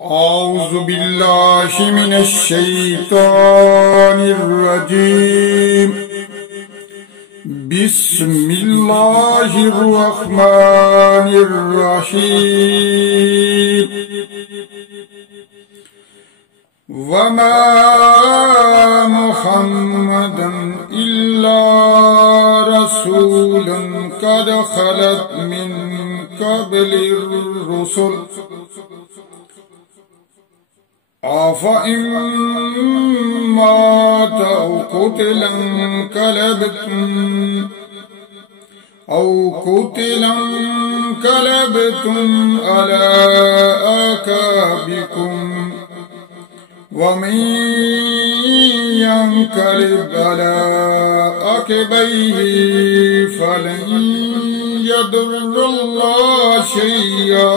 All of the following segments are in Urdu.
أعوذ بالله من الشيطان الرجيم. بسم الله الرحمن الرحيم. وما محمد إلا رسول قد خلت من قبل الرسل أفإن مات أو قتل انقلبتم على أعقابكم ومن ينقلب على عقبيه فلن يضر الله شيئا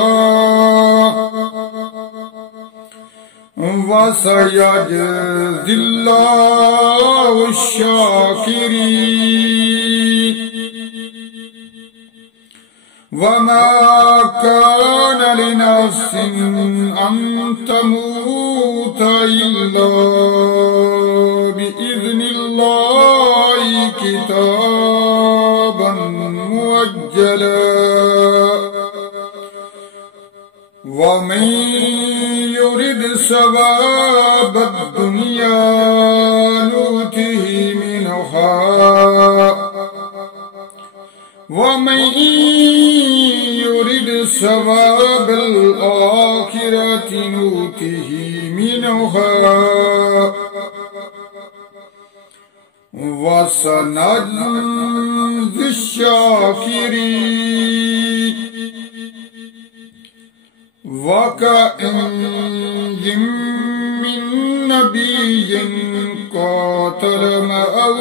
وسيجزي الله الشاكرين. وما كان لنفس أن تموت إلا بإذن الله كتابا مؤجلا. ومن يرد ثواب الدنيا نؤته منها ومن يرد ثواب الآخرة نؤته منها وسنجزي الشاكرين. وكأين من نبي قاتل معه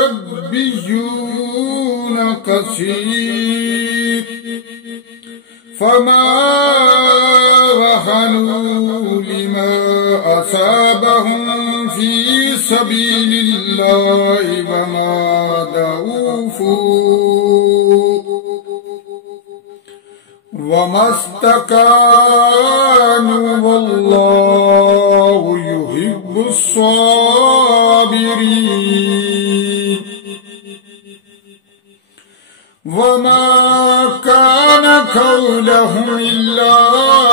ربيون كثير فما وهنوا لما أصابهم في سبيل الله وما ضعفوا وما استكانوا والله يحب الصابرين. وما كان قولهم إلا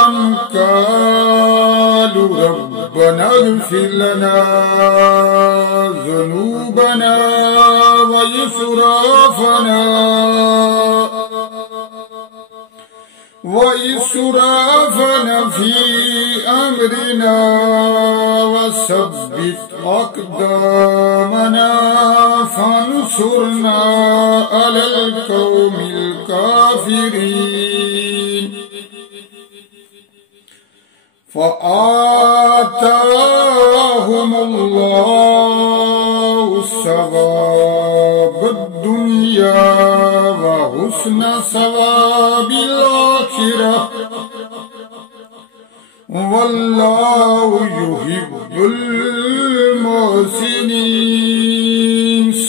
أن قالوا ربنا اغفر لنا ذنوبنا وإسرافنا في أمرنا وثبت أقدامنا فانصرنا على القوم الكافرين. فآتاهم الله ثواب الدنيا وحسن ثواب الآخرة والله يحب المحسنين.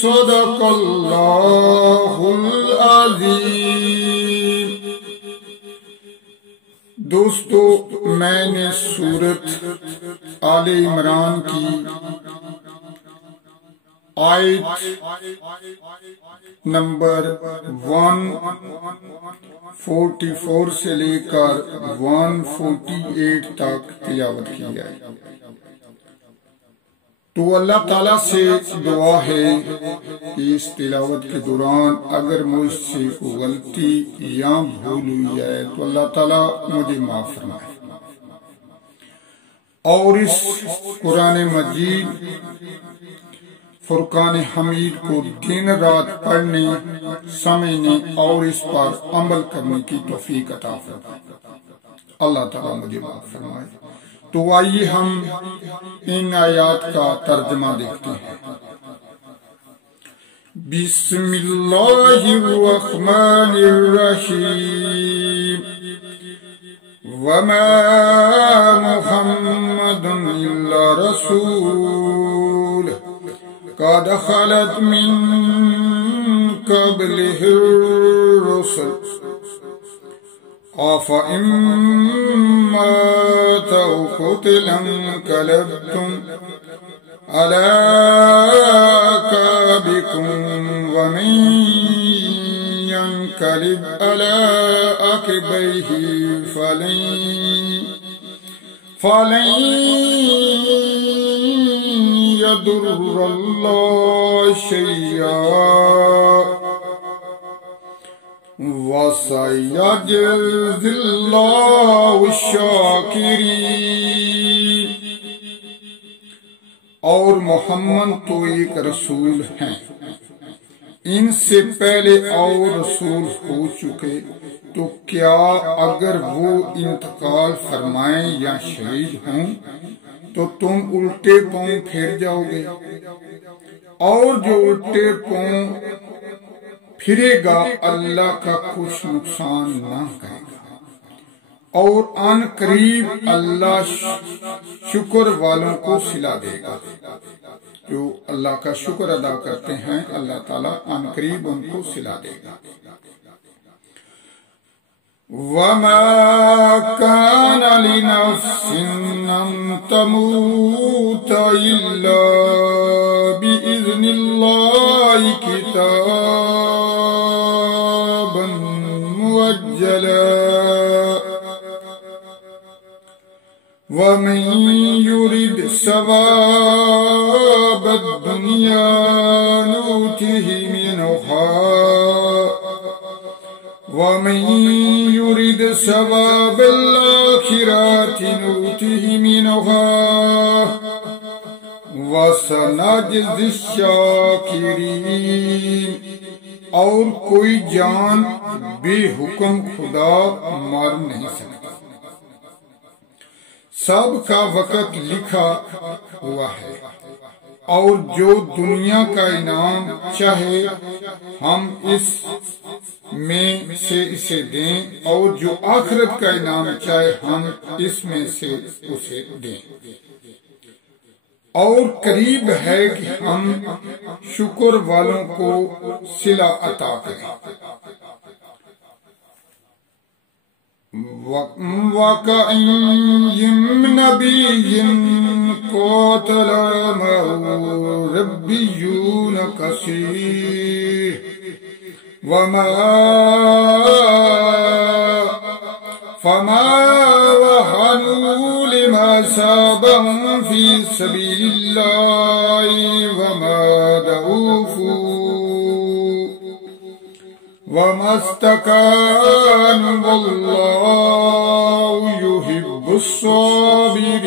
صدق الله العظيم. دوستو، میں نے سورت آل عمران کی آیت نمبر 144 سے لے کر 148 تک تلاوت کی ہے. تو اللہ تعالیٰ سے دعا ہے کہ اس تلاوت کے دوران اگر مجھ سے کوئی غلطی یا بھول ہوئی ہے تو اللہ تعالیٰ مجھے معاف فرمائے. اور اس قرآن مجید فرقان حمید کو دن رات پڑھنے، سمجھنے اور اس پر عمل کرنے کی توفیق عطا فرمائے. اللہ تعالیٰ مجھے معاف فرمائے. تو آئیے ہم ان آیات کا ترجمہ دیکھتے ہیں. بسم اللہ الرحمن الرحیم. وما محمد إلا رسول قد خلت من قبله الرسل أَفَإِن مَّاتَ أَوْ قُتِلَ انقلبتم على أعقابكم ومن ينقلب على عقبيه فلن يضر الله شيئا وَسَيَجْزِي اللَّهُ الشَّاكِرِينَ۔ اور محمد تو ایک رسول ہیں، ان سے پہلے اور رسول ہو چکے، تو کیا اگر وہ انتقال فرمائیں یا شہید ہوں تو تم الٹے پاؤں پھر جاؤ گے؟ اور جو الٹے پاؤں پھرے گا اللہ کا کچھ نقصان نہ کرے گا، اور ان قریب اللہ شکر والوں کو صلہ دے گا۔ جو اللہ کا شکر ادا کرتے ہیں اللہ تعالیٰ ان قریب ان کو صلہ دے گا۔ وَمَا كَانَ لِنَفْسٍ أَن تَمُوتَ إِلَّا بِإِذْنِ اللَّهِ كِتَابًا مُّؤَجَّلًا وَمَن يُرِدْ ثَوَابَ الدُّنْيَا نُؤْتِهِ مِنْهَا وَمَن يُرِدْ ثَوَابَ الْآخِرَةِ نُؤْتِهِ مِنْهَا وَسَنَجْزِي الشَّاكِرِينَ۔ اور کوئی جان بے حکم خدا مر نہیں سکتا، سب کا وقت لکھا ہوا ہے، اور جو دنیا کا انعام چاہے ہم اس میں سے اسے دیں، اور جو آخرت کا انعام چاہے ہم اس میں سے اسے دیں، اور قریب ہے کہ ہم شکر والوں کو صلہ عطا کریں۔ وَكَأَيِّن مِّن نَّبِيٍّ قَاتَلَ مَعَهُ رِبِّيُّونَ كَثِيرٌ فَمَا وَهَنُوا لِمَا أَصَابَهُمْ فِي سَبِيلِ اللَّهِ وَمَا ضَعُفُوا وَمَا اسْتَكَانُوا وَاللَّهُ يُحِبُّ الصَّابِرِينَ۔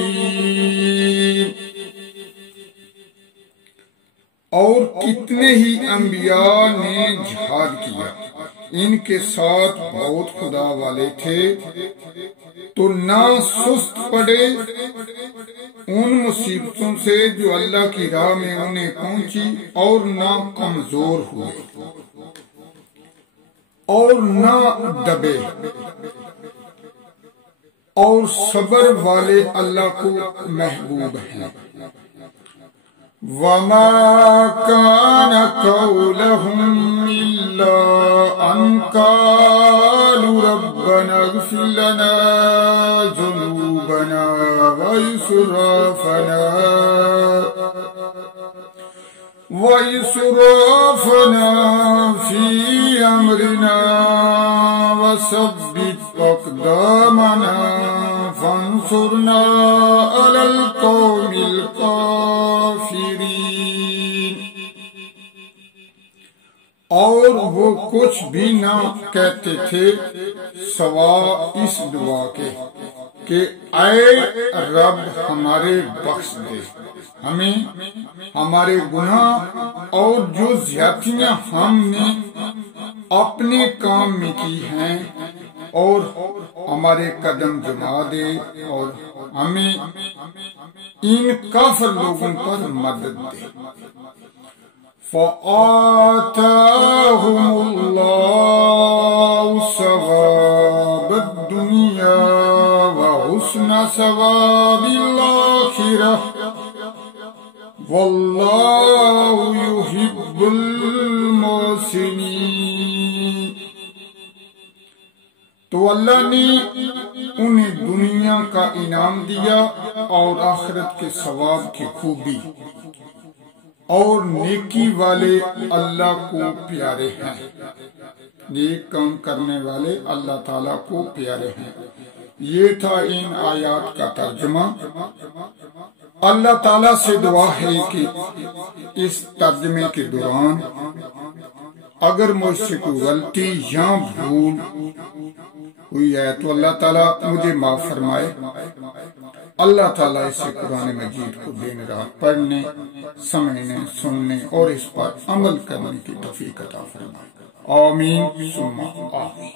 اور کتنے ہی انبیاء نے جہاد کیا، ان کے ساتھ بہت خدا والے تھے، تو نہ سست پڑے ان مصیبتوں سے جو اللہ کی راہ میں انہیں پہنچی، اور نہ کمزور ہوئے اور نہ دبے، اور صبر والے اللہ کو محبوب ہیں۔ وَمَا كَانَ قَوْلَهُمْ إِلَّا أَن قَالُوا رَبَّنَا اغْفِرْ لَنَا ذُنُوبَنَا وَإِسْرَافَنَا فِي أَمْرِنَا وَثَبِّتْ أَقْدَامَنَا فَانصُرْنَا عَلَى الْقَوْمِ الْكَافِرِينَ۔ اور وہ کچھ بھی نہ کہتے تھے سوا اس دعا کے کہ اے رب ہمارے بخش دے ہمیں ہمارے گناہ اور جو زیادتیاں ہم نے اپنے کام میں کی ہیں، اور ہمارے قدم جما دے، اور ہمیں ان کافر لوگوں پر مدد دے۔ فَآتَاهُمُ اللَّهُ ثَوَابَ الدُّنْيَا وَحُسْنَ ثَوَابِ الْآخِرَةِ وَاللَّهُ يُحِبُّ الْمُحْسِنِينَ۔ تو تو اللہ نے انہیں دنیا کا انعام دیا اور آخرت کے ثواب کی خوبی، اور نیکی والے اللہ کو پیارے ہیں، نیک کام کرنے والے اللہ تعالیٰ کو پیارے ہیں۔ یہ تھا ان آیات کا ترجمہ۔ اللہ تعالیٰ سے دعا ہے کہ اس ترجمے کے دوران اگر مجھ سے کوئی غلطی یا بھول ہوئی ہے تو اللہ تعالیٰ مجھے معاف فرمائے۔ اللہ تعالیٰ اس قرآن مجید کو دن رات پڑھنے، سمجھنے، سننے اور اس پر عمل کرنے کی توفیق عطا فرمائے۔ آمین ثم آمین۔